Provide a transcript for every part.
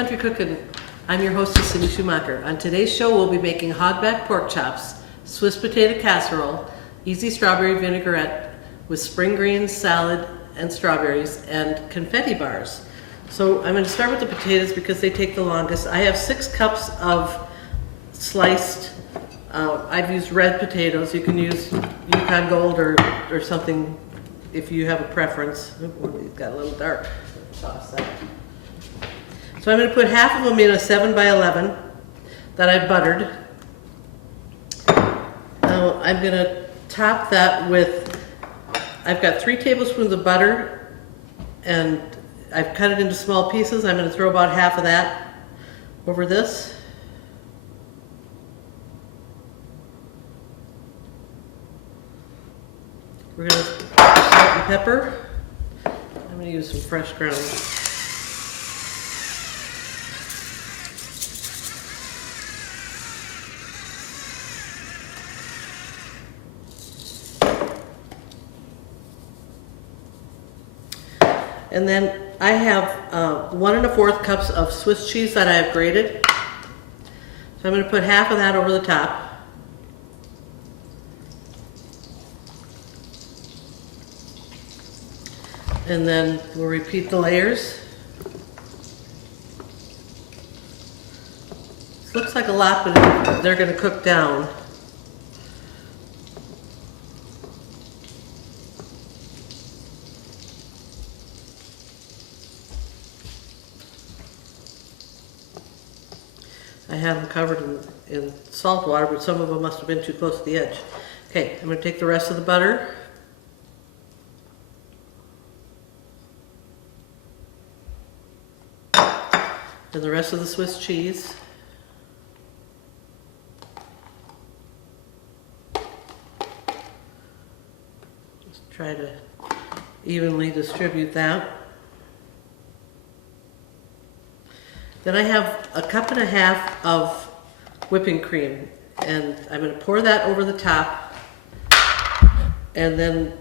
Country Cookin'. I'm your hostess, Cindy Schumacher. On today's show, we'll be making hogback pork chops, Swiss potato casserole, easy strawberry vinaigrette with spring greens, salad, and strawberries, and confetti bars. So I'm going to start with the potatoes because they take the longest. I have 6 cups of sliced, I've used red potatoes. You can use Yukon Gold or something if you have a preference. It got a little dark. Toss that. So I'm going to put half of them in a 7x11 that I've buttered. Now I'm going to top that with, I've got 3 tablespoons of butter and I've cut it into small pieces. I'm going to throw about half of that over this. We're going to salt and pepper. I'm going to use some fresh ground. And then I have 1 1/4 cups of Swiss cheese that I have grated. So I'm going to put half of that over the top. And then we'll repeat the layers. This looks like a lot, but they're going to cook down. I have them covered in salt water, but some of them must have been too close to the edge. Okay, I'm going to take the rest of the butter. And the rest of the Swiss cheese. Just try to evenly distribute that. Then I have a 1.5 cups of whipping cream, and I'm going to pour that over the top, and then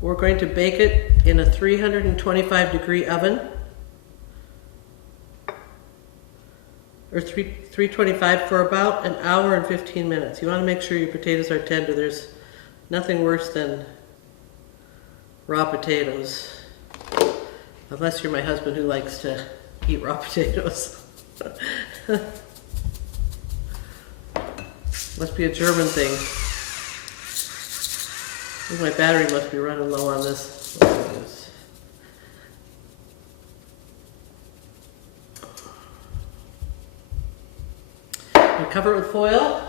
we're going to bake it in a 325-degree oven, or 325 for about 1 hour and 15 minutes. You want to make sure your potatoes are tender. There's nothing worse than raw potatoes, unless you're my husband who likes to eat raw potatoes. Must be a German thing. I think my battery must be running low on this. I'm cover it with foil.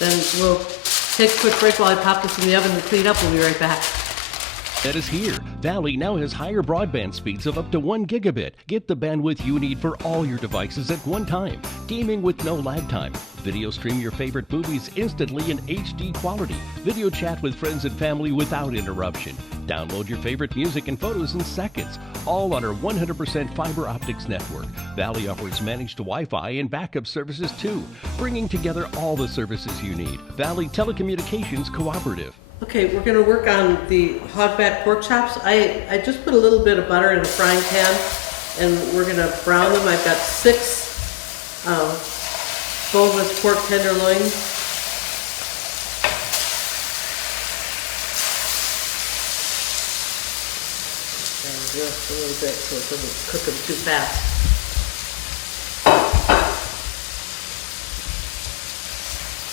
Then we'll take a quick break while I pop this in the oven and clean up. We'll be right back. That is here. Valley now has higher broadband speeds of up to 1 gigabit. Get the bandwidth you need for all your devices at one time. Gaming with no lag time. Video stream your favorite movies instantly in HD quality. Video chat with friends and family without interruption. Download your favorite music and photos in seconds. All on our 100% fiber optics network. Valley offers managed Wi-Fi and backup services too, bringing together all the services you need. Valley Telecommunications Cooperative. Okay, we're going to work on the hogback pork chops. I just put a little bit of butter in a frying pan, and we're going to brown them. I've got 6 boneless pork tenderloins. And just a little bit so it doesn't cook them too fast.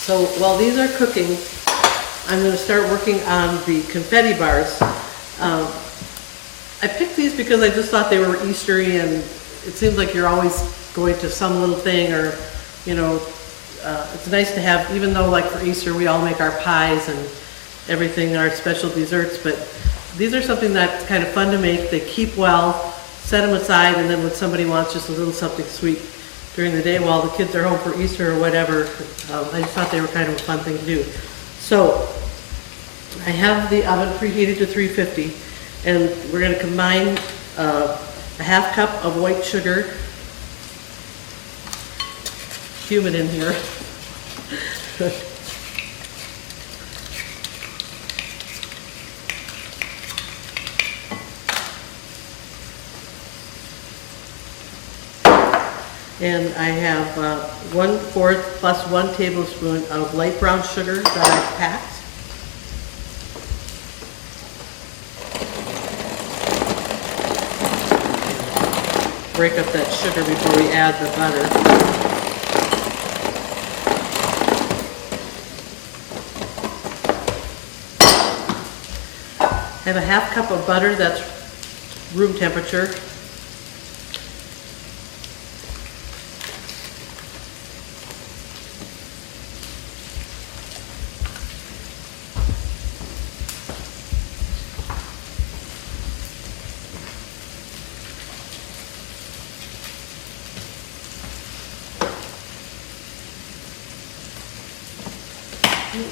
So while these are cooking, I'm going to start working on the confetti bars. I picked these because I just thought they were Eastery, and it seems like you're always going to some little thing, or, you know, it's nice to have, even though like for Easter we all make our pies and everything, our special desserts, but these are something that's kind of fun to make. They keep well, set them aside, and then when somebody wants just a little something sweet during the day while the kids are home for Easter or whatever, I just thought they were kind of a fun thing to do. So I have the oven preheated to 350, and we're going to combine a 1/2 cup of white sugar, humid in here, And I have 1/4 plus 1 tablespoon of light brown sugar that I've packed. Break up that sugar before we add the butter. I have a 1/2 cup of butter that's room temperature.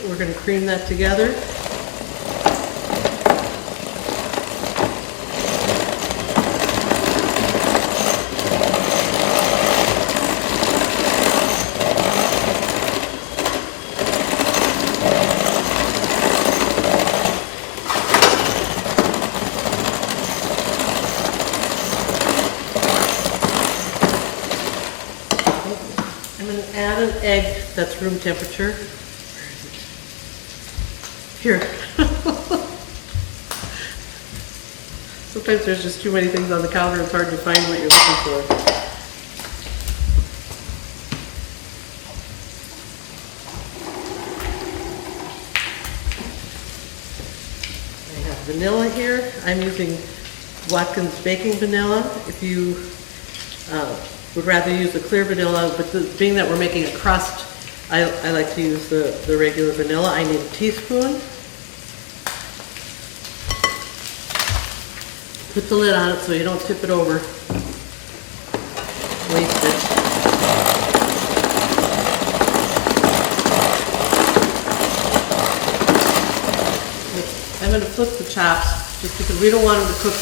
We're going to cream that together. I'm going to add an egg that's room temperature. Here. Sometimes there's just too many things on the counter, it's hard to find what you're looking for. I have vanilla here. I'm using Watkins baking vanilla. If you would rather use the clear vanilla, but being that we're making a crust, I like to use the regular vanilla. I need a teaspoon. Put the lid on it so you don't tip it over. Waste it. I'm going to flip the chops just because we don't want them to cook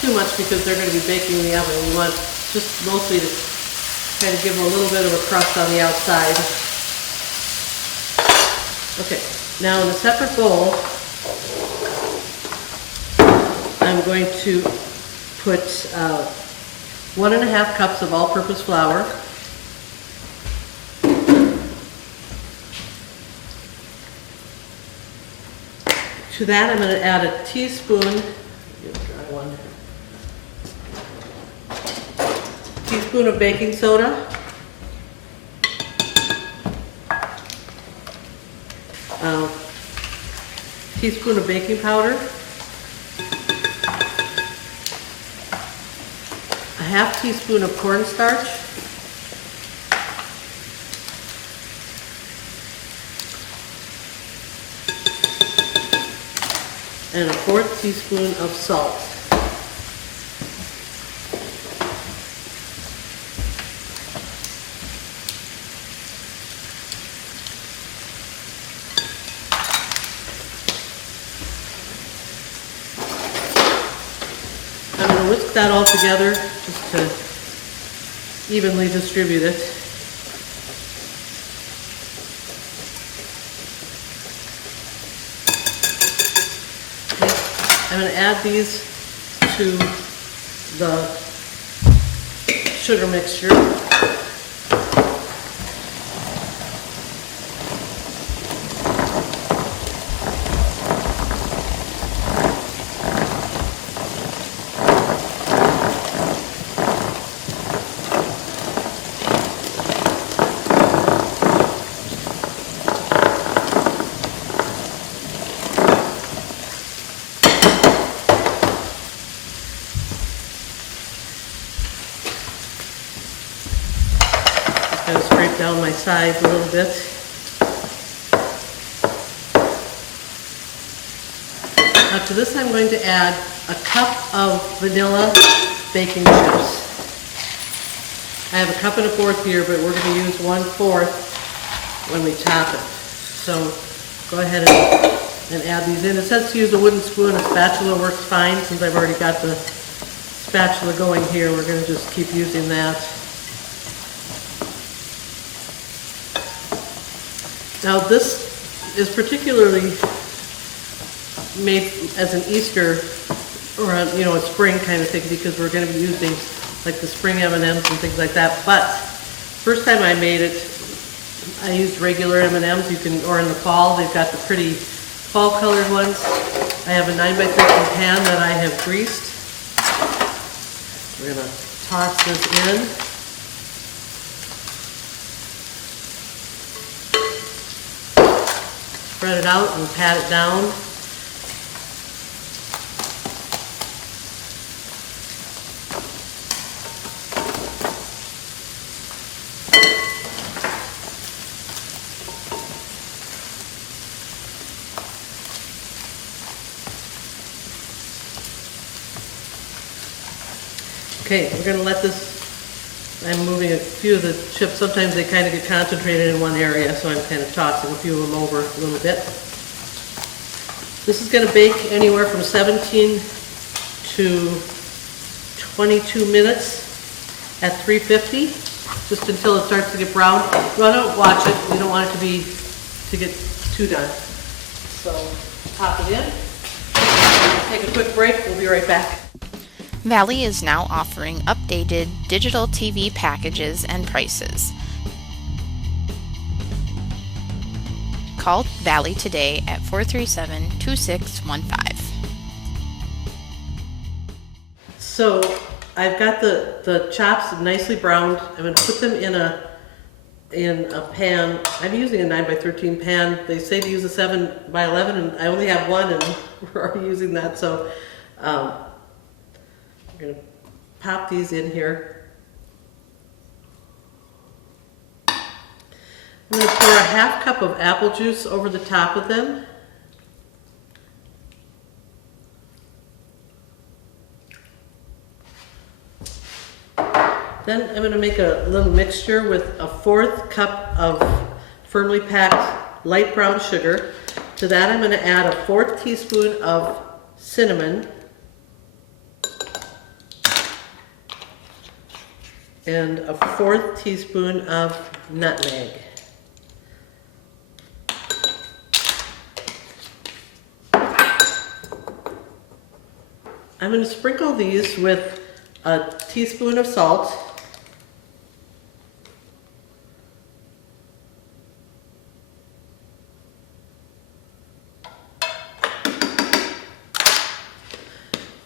too much because they're going to be baking in the oven. We want just mostly to kind of give them a little bit of a crust on the outside. Okay, now in a separate bowl, I'm going to put 1½ cups of all-purpose flour. To that, I'm going to add a teaspoon of baking soda. Teaspoon of baking powder. A 1/2 teaspoon of cornstarch. And a 1/4 teaspoon of salt. I'm going to whisk that all together just to evenly distribute it. Okay. I'm going to add these to the sugar mixture. Kind of scrape down my sides a little bit. Now to this I'm going to add a cup of vanilla baking chips. I have a 1¼ cup here, but we're going to use 1/4 when we top it. So go ahead and add these in. It says to use a wooden spoon. A spatula works fine. Since I've already got the spatula going here, we're going to just keep using that. Now this is particularly made as an Easter or a spring kind of thing because we're going to be using like the spring M&Ms and things like that. But First time I made it, I used regular M&Ms. You can, or in the fall, they've got the pretty fall colored ones. I have a 9x13 pan that I have greased. We're gonna toss this in. Spread it out and pat it down. Okay, we're going to let this, I'm moving a few of the chips. Sometimes they kind of get concentrated in one area, so I'm kind of tossing a few of them over a little bit. This is going to bake anywhere from 17 to 22 minutes at 350, just until it starts to get brown. We want to watch it. We don't want it to get too done. So, pop it in. Take a quick break. We'll be right back. Valley is now offering updated digital TV packages and prices. Call Valley today at 437-2615. So I've got the chops nicely browned. I'm going to put them in a pan. I'm using a 9x13 pan. They say to use a 7x11, and I only have one, and we're already using that. So I'm going to pop these in here. I'm going to pour a half cup of apple juice over the top of them. Then I'm going to make a little mixture with a 1/4 cup of firmly packed light brown sugar. To that I'm going to add a 1/4 teaspoon of cinnamon and a 1/4 teaspoon of nutmeg. I'm going to sprinkle these with a teaspoon of salt,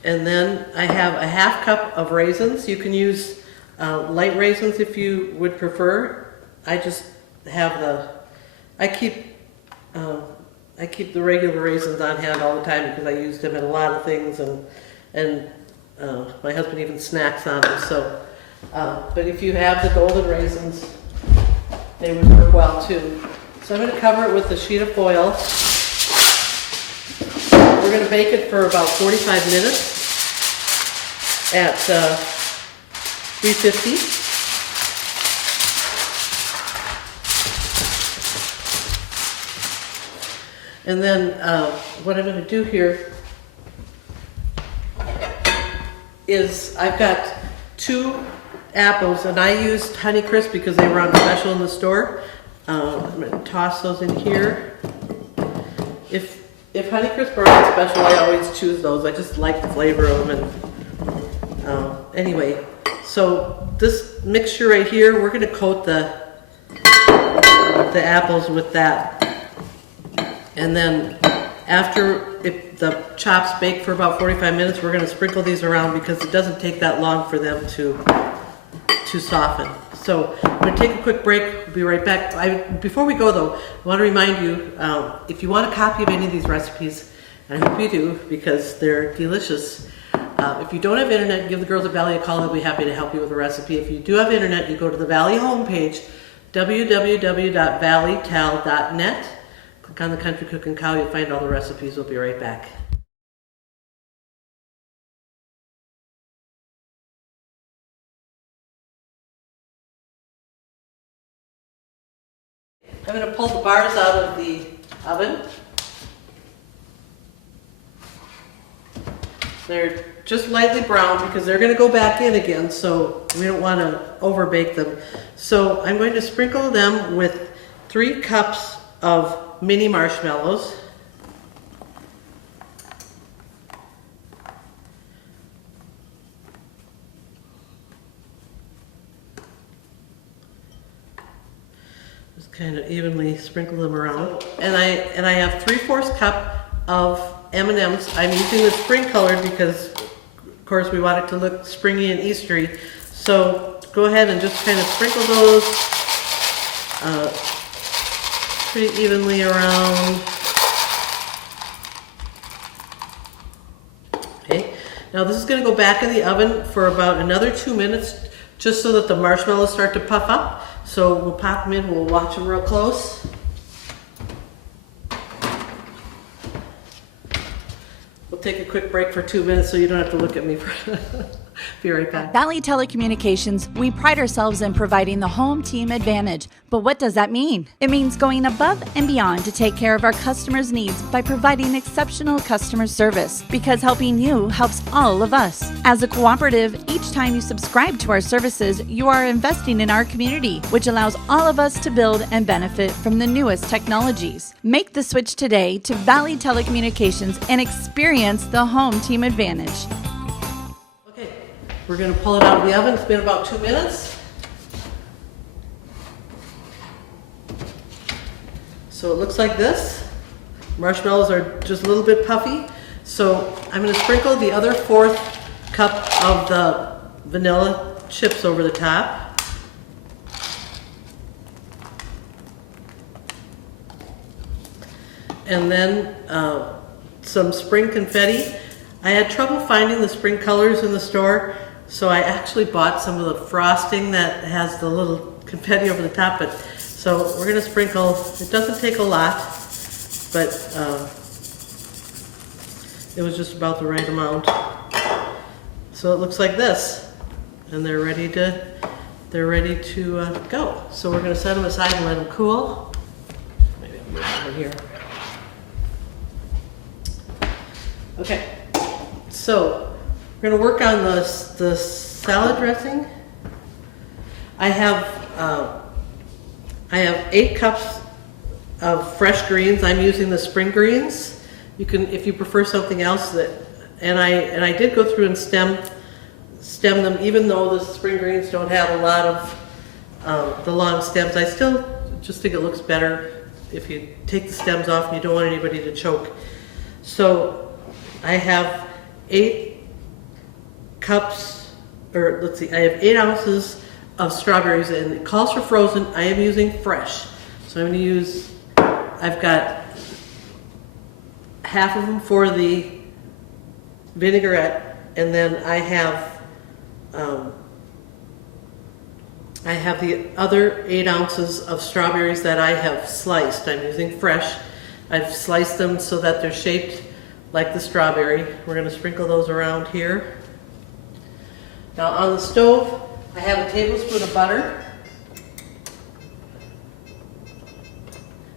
and then I have a half cup of raisins. You can use light raisins if you would prefer. I just have I keep the regular raisins on hand all the time because I use them in a lot of things, and my husband even snacks on them. So, but if you have the golden raisins, they would work well too. So I'm going to cover it with a sheet of foil. We're going to bake it for about 45 minutes at 350. And then what I'm going to do here is I've got 2 apples, and I used Honeycrisp because they were on special in the store. I'm going to toss those in here. If Honeycrisp are on special, I always choose those. I just like the flavor of them. And anyway, so this mixture right here, we're going to coat the apples with that. And then after the chops bake for about 45 minutes, we're going to sprinkle these around because it doesn't take that long for them to soften. So I'm going to take a quick break. We'll be right back. Before we go though, I want to remind you, if you want a copy of any of these recipes, and I hope you do because they're delicious. If you don't have internet, give the girls at Valley a call. They'll be happy to help you with the recipe. If you do have internet, you go to the Valley homepage, www.valleytal.net. Click on the Country Cookin' Cow. You'll find all the recipes. We'll be right back. I'm going to pull the bars out of the oven. They're just lightly brown because they're going to go back in again, so we don't want to overbake them. So I'm going to sprinkle them with 3 cups of mini marshmallows. kind of evenly sprinkle them around. And I have 3/4 cup of M&Ms. I'm using the spring colored because, of course, we want it to look springy and Eastery. So go ahead and just kind of sprinkle those pretty evenly around. Okay. Now this is going to go back in the oven for about another 2 minutes, just so that the marshmallows start to puff up. So we'll pop them in, we'll watch them real close. We'll take a quick break for 2 minutes so you don't have to look at me for be right back. At Valley Telecommunications, we pride ourselves in providing the home team advantage. But what does that mean? It means going above and beyond to take care of our customers' needs by providing exceptional customer service, because helping you helps all of us. As a cooperative, each time you subscribe to our services, you are investing in our community, which allows all of us to build and benefit from the newest technologies. Make the switch today to Valley Telecommunications and experience the home team advantage. Okay, we're going to pull it out of the oven. It's been about 2 minutes. So it looks like this. Marshmallows are just a little bit puffy. So I'm going to sprinkle the other 1/4 cup of the vanilla chips over the top. And then some spring confetti. I had trouble finding the spring colors in the store, so I actually bought some of the frosting that has the little confetti over the top. But so we're going to sprinkle. It doesn't take a lot, but it was just about the right amount. So it looks like this, and they're ready to go. So we're going to set them aside and let them cool. Maybe I'll move over here. Okay, so we're going to work on the salad dressing. I have 8 cups of fresh greens. I'm using the spring greens. You can, if you prefer something else, and I did go through and stem them, even though the spring greens don't have a lot of the long stems. I still just think it looks better if you take the stems off and you don't want anybody to choke. So I have 8 cups, or let's see, I have 8 ounces of strawberries, and it calls for frozen. I am using fresh. So I'm going to use, I've got half of them for the vinaigrette, and then I have the other 8 ounces of strawberries that I have sliced. I'm using fresh. I've sliced them so that they're shaped like the strawberry. We're going to sprinkle those around here. Now on the stove, I have a tablespoon of butter.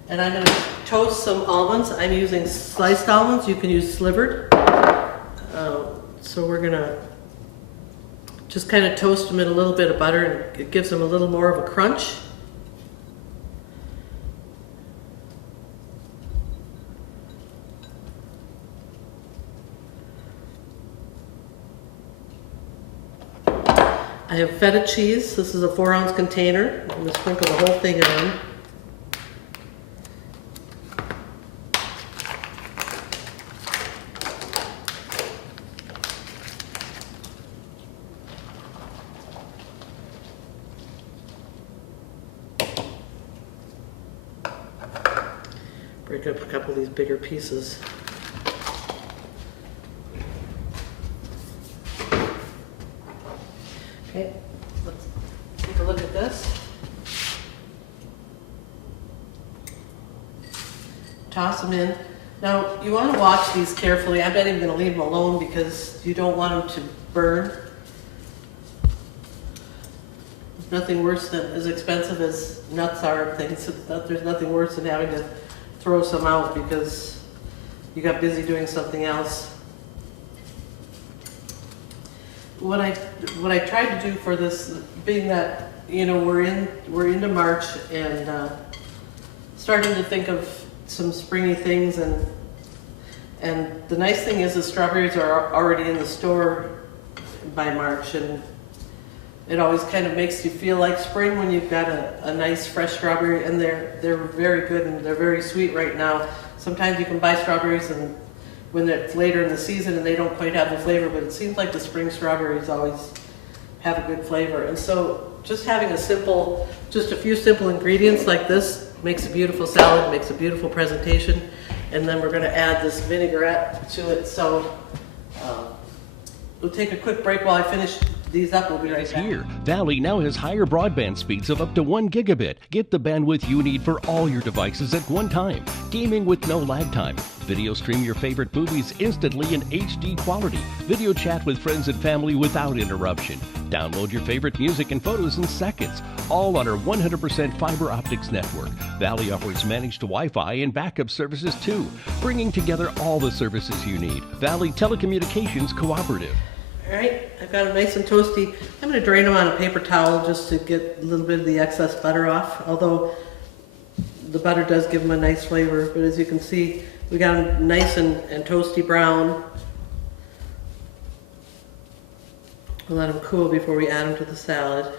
And I'm going to toast some almonds. I'm using sliced almonds. You can use slivered. So we're going to just kind of toast them in a little bit of butter, and it gives them a little more of a crunch. I have feta cheese. This is a 4-ounce container. I'm going to sprinkle the whole thing on. Break up a couple of these bigger pieces. Okay, let's take a look at this. Toss them in. Now, you want to watch these carefully. I'm not even going to leave them alone because you don't want them to burn. There's nothing worse than, as expensive as nuts are and things, there's nothing worse than having to throw some out because you got busy doing something else. What I tried to do for this, being that, you know, we're into March and starting to think of some springy things, and the nice thing is the strawberries are already in the store by March, and It always kind of makes you feel like spring when you've got a nice fresh strawberry, and they're very good and they're very sweet right now. Sometimes you can buy strawberries and when it's later in the season and they don't quite have the flavor, but it seems like the spring strawberries always have a good flavor. And so just having just a few simple ingredients like this makes a beautiful salad, makes a beautiful presentation. And then we're going to add this vinaigrette to it. So we'll take a quick break while I finish these up. We'll be right back. Here, Valley now has higher broadband speeds of up to 1 gigabit. Get the bandwidth you need for all your devices at one time. Gaming with no lag time. Video stream your favorite movies instantly in HD quality. Video chat with friends and family without interruption. Download your favorite music and photos in seconds. All on our 100% fiber optics network. Valley offers managed Wi-Fi and backup services too, bringing together all the services you need. Valley Telecommunications Cooperative. All right, I've got them nice and toasty. I'm going to drain them on a paper towel just to get a little bit of the excess butter off, although the butter does give them a nice flavor. But as you can see, we got them nice and toasty brown. We'll let them cool before we add them to the salad.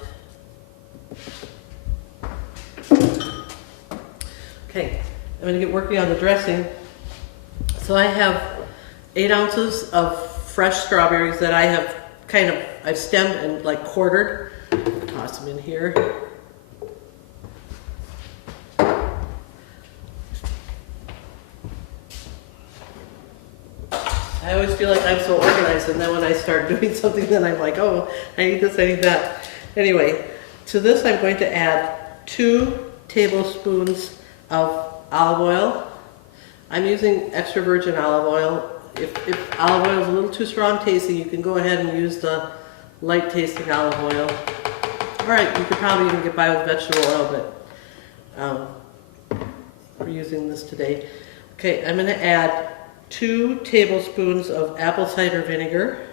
Okay, I'm going to get working on the dressing. So I have 8 ounces of fresh strawberries that I have I've stemmed and like quartered. Toss them in here. I always feel like I'm so organized, and then when I start doing something, then I'm like, oh, I need this, I need that. Anyway, to this I'm going to add 2 tablespoons of olive oil. I'm using extra virgin olive oil. If olive oil is a little too strong tasting, you can go ahead and use the light tasting olive oil. Alright, you could probably even get by with vegetable oil, but we're using this today. Okay, I'm going to add 2 tablespoons of apple cider vinegar.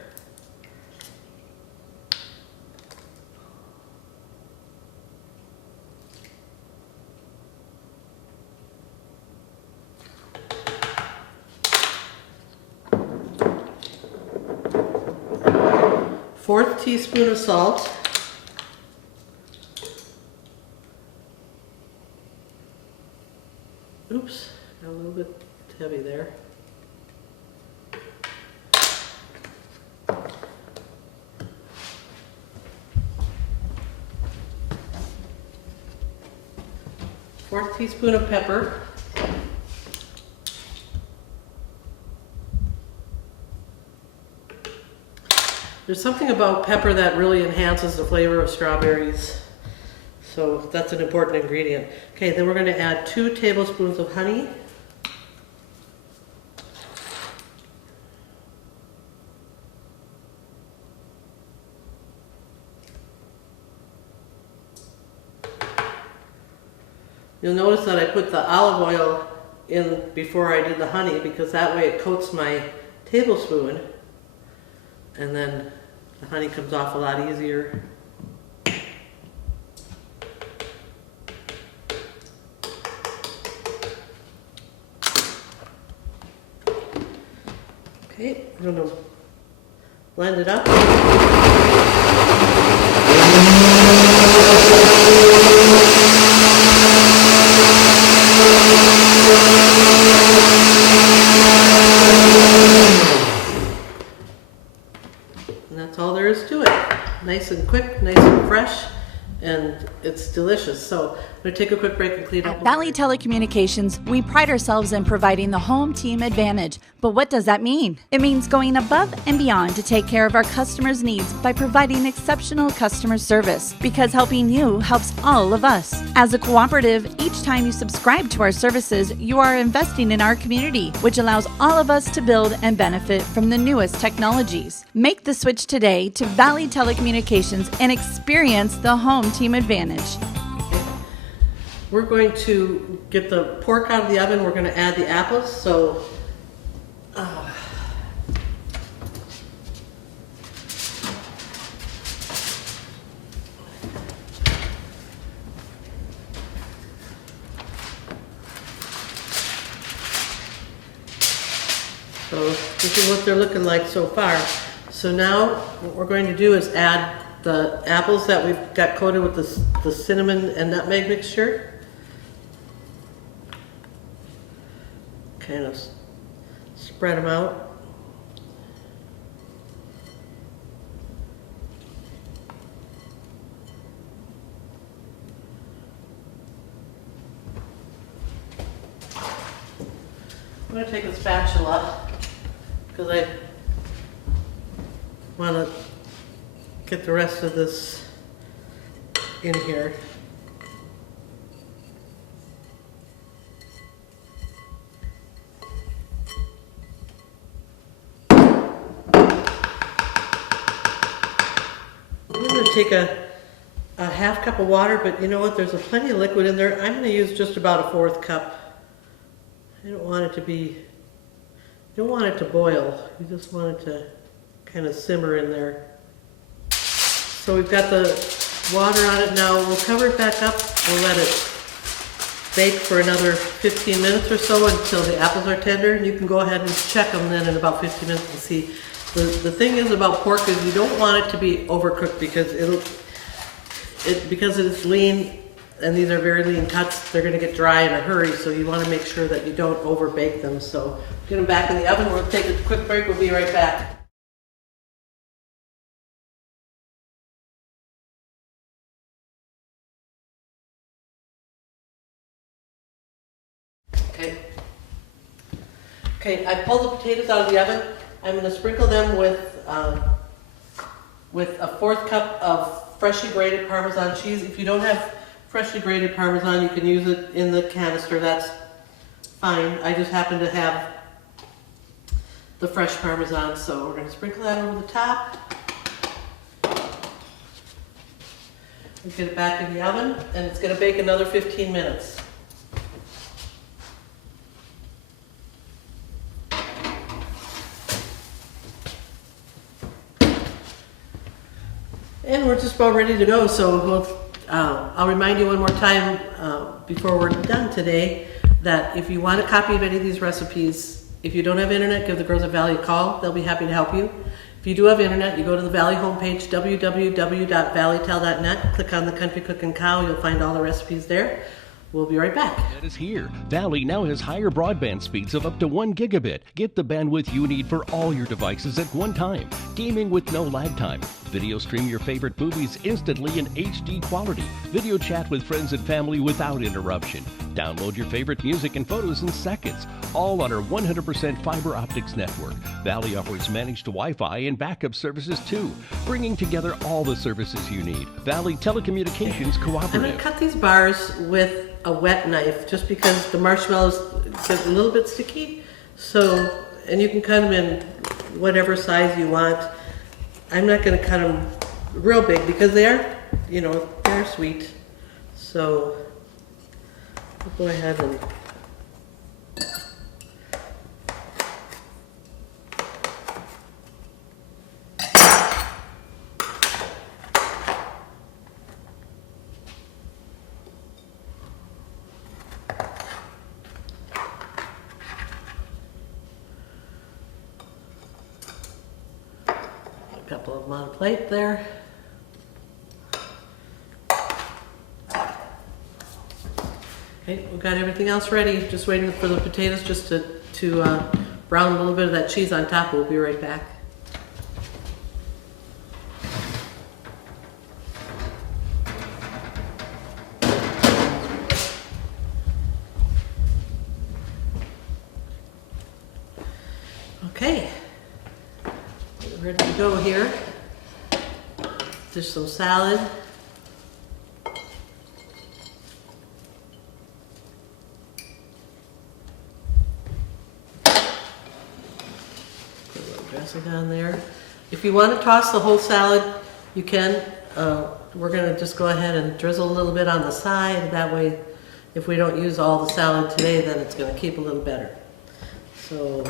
Fourth teaspoon of salt. Oops, got a little bit heavy there. Fourth teaspoon of pepper. There's something about pepper that really enhances the flavor of strawberries, so that's an important ingredient. Okay, then we're going to add 2 tablespoons of honey. You'll notice that I put the olive oil in before I did the honey, because that way it coats my tablespoon, and then the honey comes off a lot easier. Okay, I'm going to blend it up. And that's all there is to it. Nice and quick, nice and fresh, and it's delicious. So I'm going to take a quick break and clean up. At Valley Telecommunications, we pride ourselves in providing the home team advantage. But what does that mean? It means going above and beyond to take care of our customers' needs by providing exceptional customer service, because helping you helps all of us. As a cooperative, each time you subscribe to our services, you are investing in our community, which allows all of us to build and benefit from the newest technologies. Make the switch today to Valley Telecommunications and experience the home team advantage. We're going to get the pork out of the oven. We're going to add the apples. So this is what they're looking like so far. So now what we're going to do is add the apples that we've got coated with the cinnamon and nutmeg mixture. Kind of spread them out. I'm going to take a spatula because I want to get the rest of this in here. I'm going to take a half cup of water, but you know what? There's plenty of liquid in there. I'm going to use just about a 1/4 cup. I don't want it to be, you don't want it to boil. You just want it to kind of simmer in there. So we've got the water on it now. We'll cover it back up. We'll let it bake for another 15 minutes or so until the apples are tender. And you can go ahead and check them then in about 15 minutes and see. The thing is about pork is you don't want it to be overcooked because because it's lean and these are very lean cuts, they're going to get dry in a hurry. So you want to make sure that you don't over bake them. So get them back in the oven. We'll take a quick break. We'll be right back. Okay, I pulled the potatoes out of the oven. I'm going to sprinkle them with a 1/4 cup of freshly grated Parmesan cheese. If you don't have freshly grated Parmesan, you can use it in the canister. That's fine. I just happen to have the fresh Parmesan, so we're going to sprinkle that over the top. We'll get it back in the oven, and it's going to bake another 15 minutes. And we're just about ready to go, so I'll remind you one more time before we're done today that if you want a copy of any of these recipes, if you don't have internet, give the girls at Valley a call. They'll be happy to help you. If you do have internet, you go to the Valley homepage, www.valleytel.net, click on the Country Cookin' Cow, you'll find all the recipes there. We'll be right back. That is here. Valley now has higher broadband speeds of up to 1 gigabit. Get the bandwidth you need for all your devices at one time. Gaming with no lag time. Video stream your favorite movies instantly in HD quality. Video chat with friends and family without interruption. Download your favorite music and photos in seconds. All on our 100% fiber optics network. Valley offers managed Wi-Fi and backup services too, bringing together all the services you need. Valley Telecommunications I'm going to Cooperative. cut these bars with a wet knife just because the marshmallows get a little bit sticky. So, and you can cut them in whatever size you want. I'm not going to cut them real big because they are, you know, they're sweet. So I'll go ahead and couple of them on a plate there. Okay, we've got everything else ready. Just waiting for the potatoes just to brown a little bit of that cheese on top. We'll be right back. Okay. Ready to go here. Just some salad. Put a little dressing on there. If you want to toss the whole salad, you can. We're going to just go ahead and drizzle a little bit on the side. That way, if we don't use all the salad today, then it's going to keep a little better. So.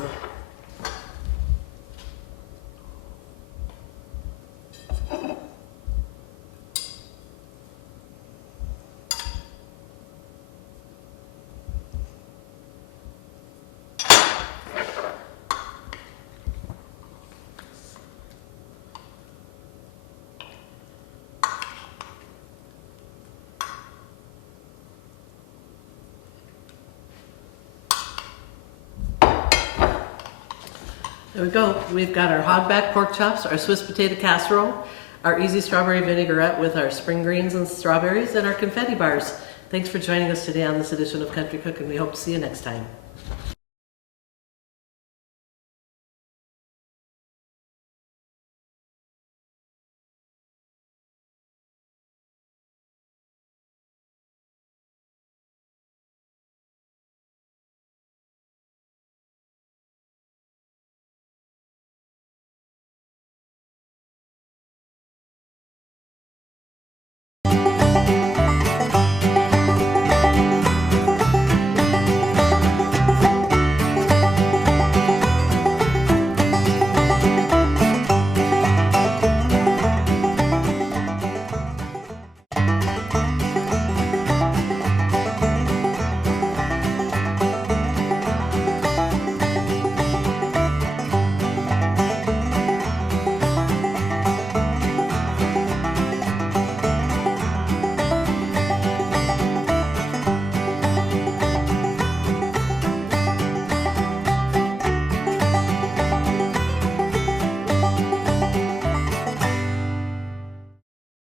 There we go. We've got our hogback pork chops, our Swiss potato casserole, our easy strawberry vinaigrette with our spring greens and strawberries, and our confetti bars. Thanks for joining us today on this edition of Country Cookin'. We hope to see you next time.